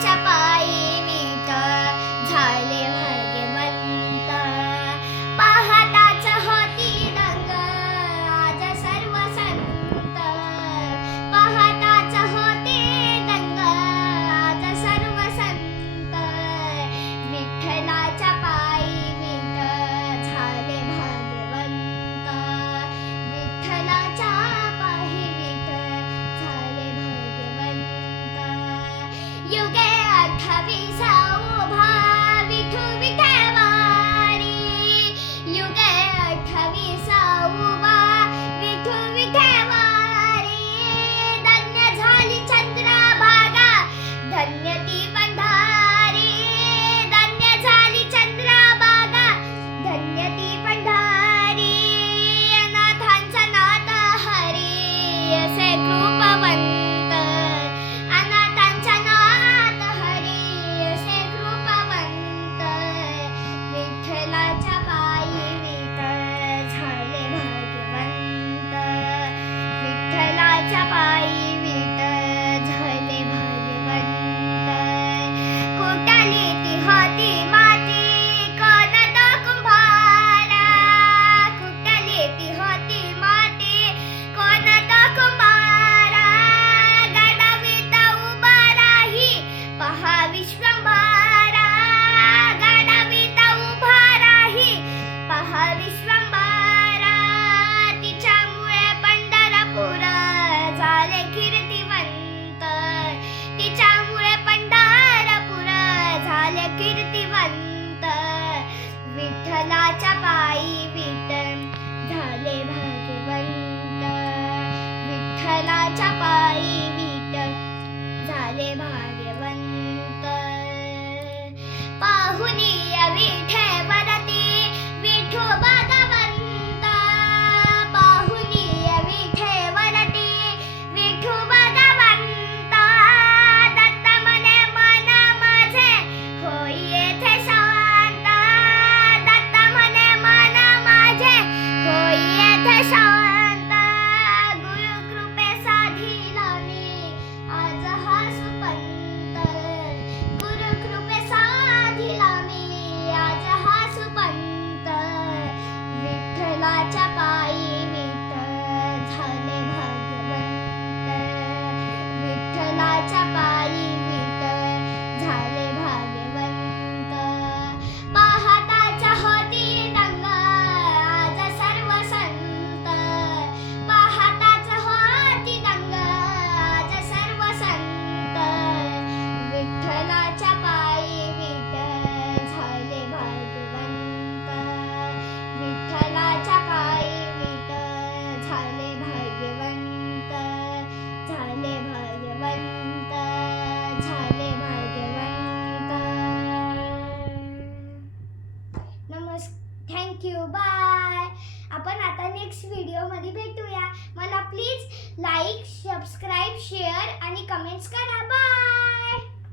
Chop. पायी विट झाले भार 下巴 नेक्स्ट व्हिडिओमध्ये भेटूया. मला प्लीज लाईक सबस्क्राईब शेअर आणि कमेंट्स करा. बाय